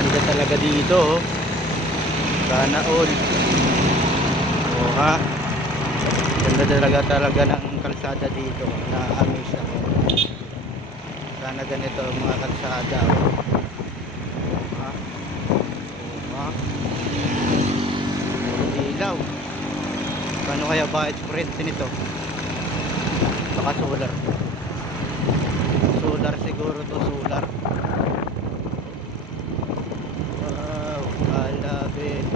ganda talaga dito, oh. Sana all. Oh, ha? Ganda talaga ng kalsada dito. Na-amaze ako. Sana ganito ang mga kalsada, oh. Ha? Oh, ha? Ilaw. Paano kaya ba kurente nito? Baka solar. Solar siguro to, solar. Wow, I love it.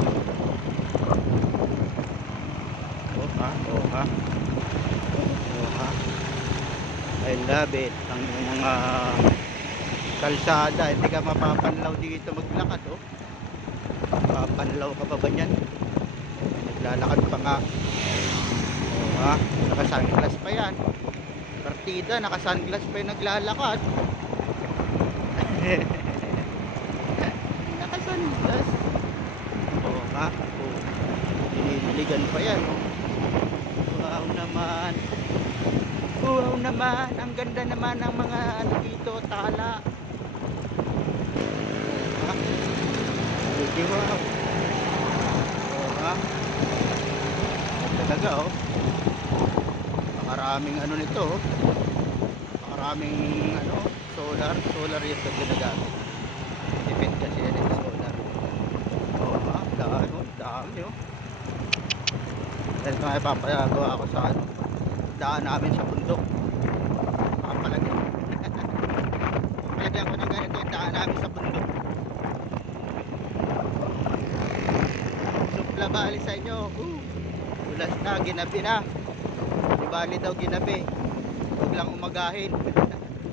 Oh ha, oh ha. Oh ha. I love it. Ang mga kalsada, hindi ka mapapanlaw dito maglakad, oh. Mapapanlaw ka pa ba niyan? Naglalakad pa nga. Oh ha, naka-sunglass pa yan. Partida, naka-sunglass pa yung naglalakad. Naka-sunglass. Oo nga. Oh. Dinidiligan pa yan. Oh. Wow naman. Wow naman. Ang ganda naman ng mga ano dito, tala. Ha? Sige, wow. Oo nga. Talaga, oh. Maraming ano nito, oh. Maraming ano, solar yung ginagamit. Depende kasi yan yung solar. Oo ha, dami, oh. Dahil ito nga ipapagawa ako sa ano, daan namin sa bundok. Papalagyan. Papalagyan ko ng ganito yung daan namin sa bundok. Supla bali sa inyo. Ulas na, ginabi na. Di bali daw ginabi. Huwag lang umagahin.